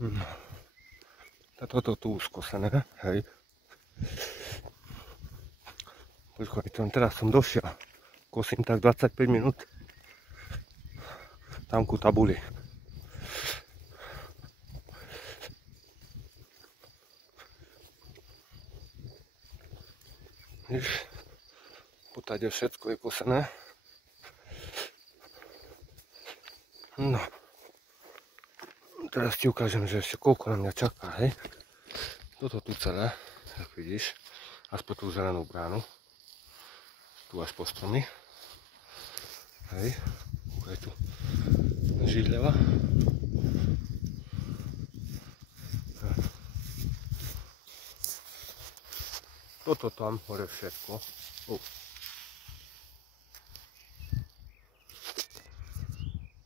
No. Toto tu uskosené, hej. Počkajte, teraz som došiel. Kosím tak 25 minút. Tam ku tabuli. Víš, potade všetko je kosené. No. Teraz ti ukážem, že ešte koľko na mňa čaká, hej. Toto tu celé, tak vidíš, aspoň tú zelenú bránu. Tu až po stromy. Hej, je tu židľava. Toto tam hore všetko.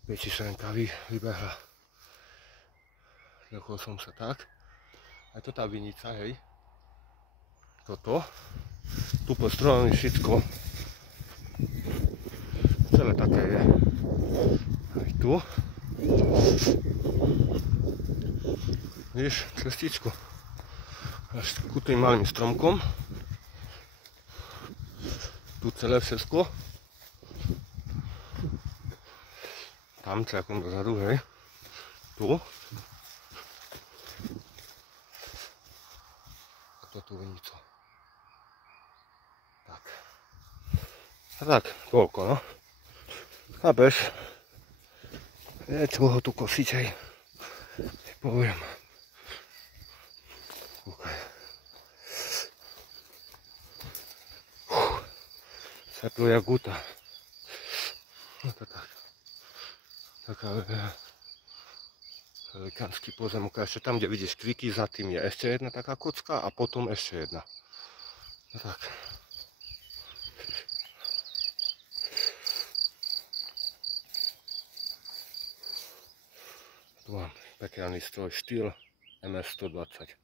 Pečišenka vybehla. Nechol som sa tak. Aj to tá vinica, hej. Toto. Tu pod stromami všetko. Celé také je. Aj tu. Vidíš, cestičko. Až ku tým malým stromkom. Tu celé všetko. Tam celkom dozadu, hej. Tu. A toto vinico. Tak. A tak, toľko, no. Chápeš? Je čo ho tu kosiť, hej. Poviem. Kúkaj. Svetlo jak guta. No to tak. Taká velikánsky pozemok. A ešte tam, kde vidíš kviky, za tým je ešte jedna taká kocka a potom ešte jedna. No tak. Tu mám pekný stroj štýl MS-120.